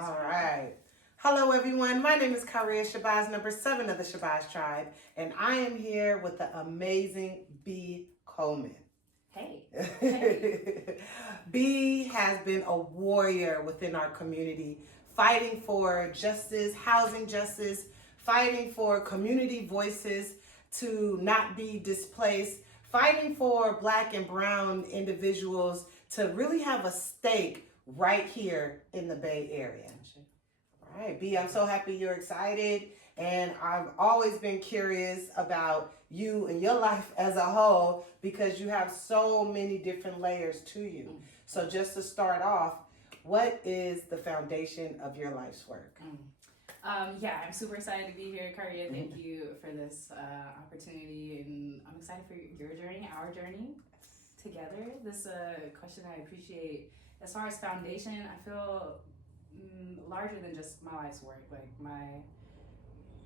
All right. Hello, everyone. My name is Karia Shabazz, number 7 of the Shabazz Tribe, and I am here with the amazing B. Coleman. Hey. Hey. B has been a warrior within our community, fighting for justice, housing justice, fighting for community voices to not be displaced, fighting for Black and brown individuals to really have a stake right here in the Bay Area. All right, B, I'm so happy you're excited, and I've always been curious about you and your life as a whole because you have so many different layers to you. So just to start off, what is the foundation of your life's work? Yeah, I'm super excited to be here, Karia. Thank you for this opportunity, and I'm excited for your journey, our journey together. This question I appreciate. As far as foundation, I feel larger than just my life's work. Like my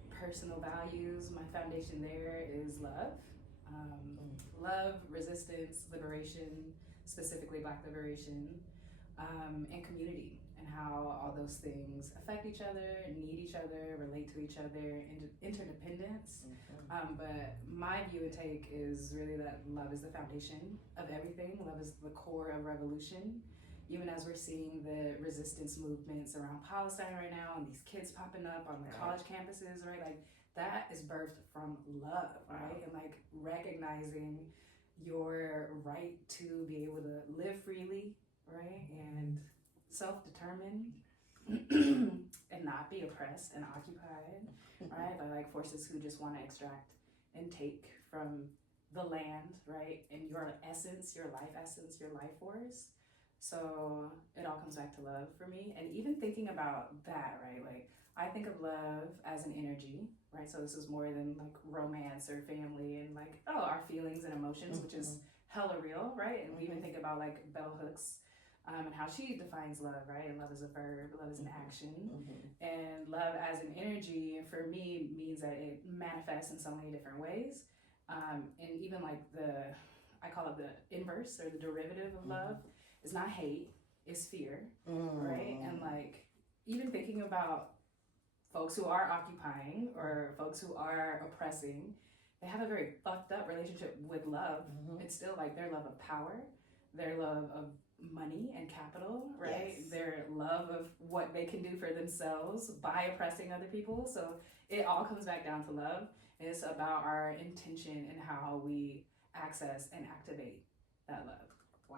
personal values, my foundation there is love. Love, resistance, liberation, specifically Black liberation, and community, and how all those things affect each other, need each other, relate to each other, interdependence. But my view and take is really that love is the foundation of everything. Love is the core of revolution. Even as we're seeing the resistance movements around Palestine right now, and these kids popping up on the college campuses, right? Like that is birthed from love, right? And like recognizing your right to be able to live freely, right? And self-determine and not be oppressed and occupied, right? By like forces who just want to extract and take from the land, right? And your essence, your life essence, your life force. So it all comes back to love for me. And even thinking about that, right? Like I think of love as an energy, right? So this is more than like romance or family and like, our feelings and emotions, which is hella real, right? And we even think about like Bell Hooks and how she defines love, right? And love is a verb, love is an action. And love as an energy, for me, means that it manifests in so many different ways. And even like I call it the inverse or the derivative of love. It's not hate, it's fear, right? And like, even thinking about folks who are occupying or folks who are oppressing, they have a very fucked up relationship with love. It's still like their love of power, their love of money and capital, right? Yes. Their love of what they can do for themselves by oppressing other people. So it all comes back down to love. And it's about our intention and how we access and activate that love. Wow.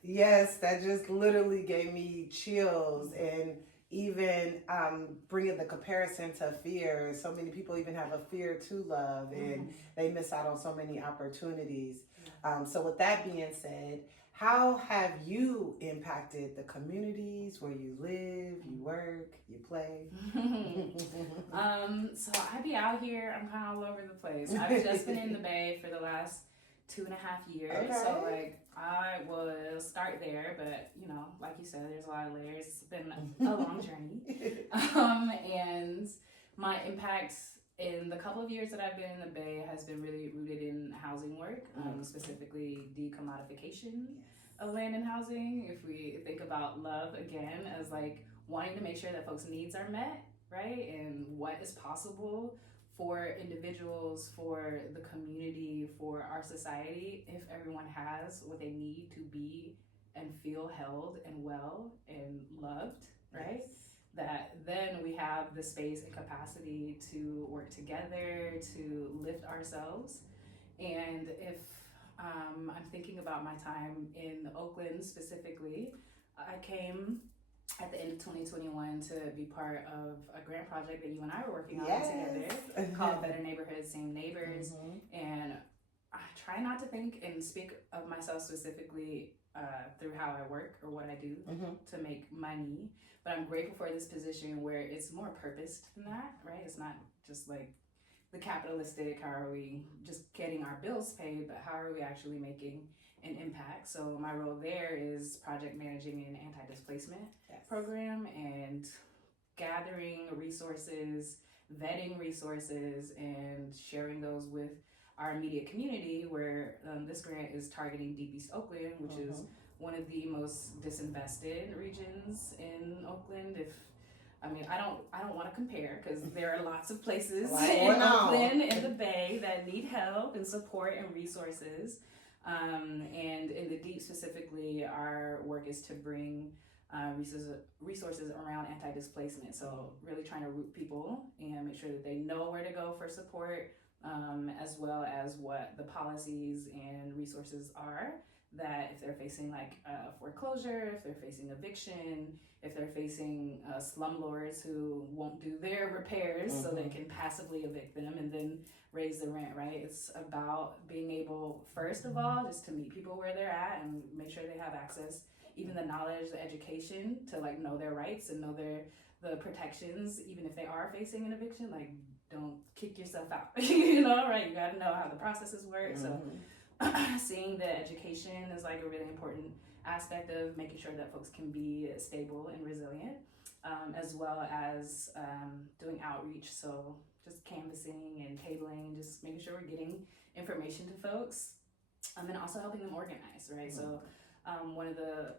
Yes, that just literally gave me chills. And even bringing the comparison to fear, so many people even have a fear to love, and they miss out on so many opportunities. So with that being said, how have you impacted the communities where you live, you work, you play? So I be out here, I'm kind of all over the place. I've just been in the Bay for the last 2.5 years. Okay. So like I will start there, but you know, like you said, there's a lot of layers. It's been a long journey. And my impact in the couple of years that I've been in the Bay has been really rooted in housing work, specifically decommodification of land and housing. If we think about love again as like wanting to make sure that folks' needs are met, right? And what is possible for individuals, for the community, for our society, if everyone has what they need to be and feel held and well and loved, right? Yes. That then we have the space and capacity to work together, to lift ourselves. And if I'm thinking about my time in Oakland specifically, I came at the end of 2021 to be part of a grant project that you and I were working on together called Better Neighborhoods, Same Neighbors. And I try not to think and speak of myself specifically through how I work or what I do to make money. But I'm grateful for this position where it's more purposed than that, right? It's not just like the capitalistic, how are we just getting our bills paid, but how are we actually making an impact? So my role there is project managing an anti-displacement program and gathering resources, vetting resources, and sharing those with our immediate community, where this grant is targeting Deep East Oakland, which is one of the most disinvested regions in Oakland. I don't want to compare because there are lots of places in Oakland and the Bay that need help and support and resources. And in the Deep specifically, our work is to bring resources around anti-displacement. So really trying to root people and make sure that they know where to go for support, as well as what the policies and resources are, that if they're facing like foreclosure, if they're facing eviction, if they're facing slumlords who won't do their repairs so they can passively evict them and then raise the rent, right? It's about being able, first of all, just to meet people where they're at and make sure they have access, even the knowledge, the education to like know their rights and know the protections, even if they are facing an eviction, like don't kick yourself out, you know, right? You got to know how the processes work. So seeing the education is like a really important aspect of making sure that folks can be stable and resilient, as well as doing outreach. So just canvassing and tabling, just making sure we're getting information to folks, and also helping them organize, right? So one of the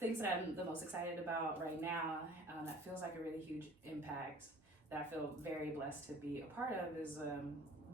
things that I'm the most excited about right now, that feels like a really huge impact that I feel very blessed to be a part of, is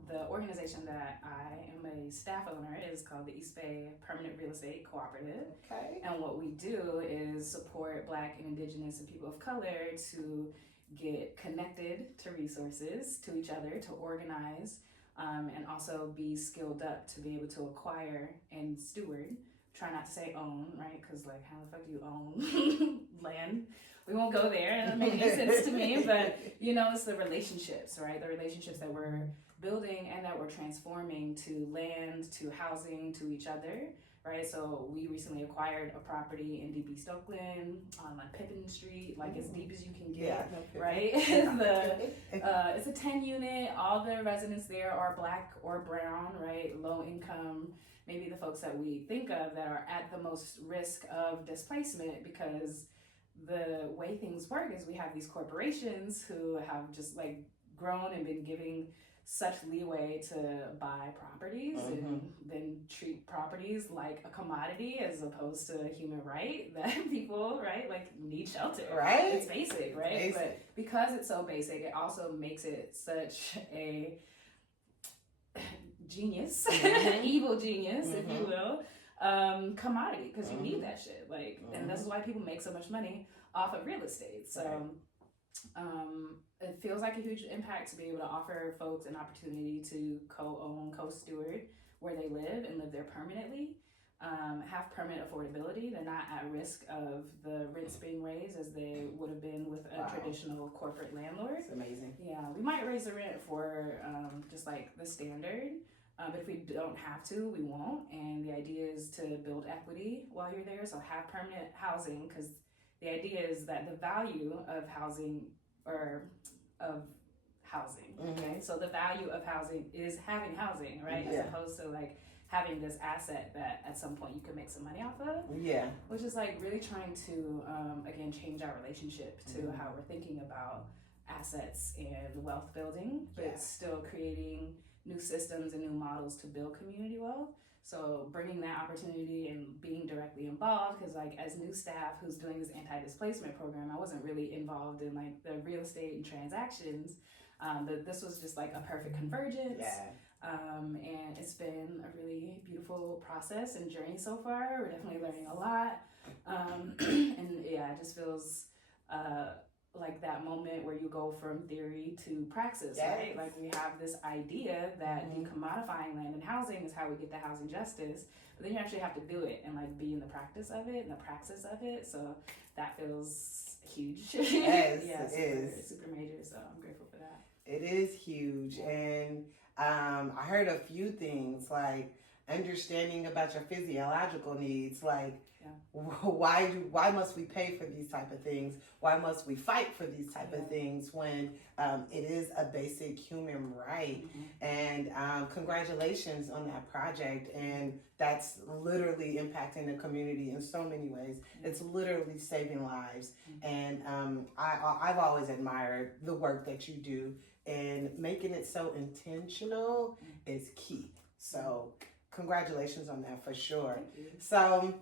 the organization that I am a staff owner is called the East Bay Permanent Real Estate Cooperative. Okay. And what we do is support Black and Indigenous and people of color to get connected to resources, to each other, to organize, and also be skilled up to be able to acquire and steward. Try not to say own, right? Because like, how the fuck do you own land? We won't go there. It doesn't make any sense to me. But you know, it's the relationships, right? The relationships that we're building and that we're transforming to land, to housing, to each other, right? So we recently acquired a property in Deep East Oakland on like Pippin Street, like as deep as you can get, right? It's a 10 unit. All the residents there are Black or brown, right? Low income. Maybe the folks that we think of that are at the most risk of displacement, because the way things work is we have these corporations who have just like grown and been giving such leeway to buy properties and then treat properties like a commodity as opposed to a human right that people, right, like need shelter. Right. It's basic, right? Basic. But because it's so basic, it also makes it such a genius, evil genius, if you will, commodity, because you need that shit. Like, and this is why people make so much money off of real estate. So it feels like a huge impact to be able to offer folks an opportunity to co-own, co-steward where they live and live there permanently, have permanent affordability. They're not at risk of the rents being raised as they would have been with a traditional corporate landlord. It's amazing. Yeah, we might raise the rent for just like the standard, but if we don't have to, we won't. And the idea is to build equity while you're there, so have permanent housing, because the idea is that the value of housing okay? So the value of housing is having housing, right? As opposed to like having this asset that at some point you can make some money off of. Yeah. Which is like really trying to, again, change our relationship to how we're thinking about assets and wealth building, but still creating new systems and new models to build community wealth. So bringing that opportunity and being directly involved, because like as new staff who's doing this anti-displacement program, I wasn't really involved in like the real estate and transactions, but this was just like a perfect convergence. Yeah. And it's been a really beautiful process and journey so far. We're definitely learning a lot. And yeah, it just feels like that moment where you go from theory to praxis, right? Like we have this idea that decommodifying land and housing is how we get to housing justice, but then you actually have to do it and like be in the practice of it and the praxis of it. So that feels huge. Yes, it is. Super major, so I'm grateful for that. It is huge. And I heard a few things like understanding about your physiological needs, like why must we pay for these type of things? Why must we fight for these type of things when it is a basic human right? And congratulations on that project. And that's literally impacting the community in so many ways. It's literally saving lives. And I've always admired the work that you do, and making it so intentional is key. So congratulations on that for sure. Thank you. So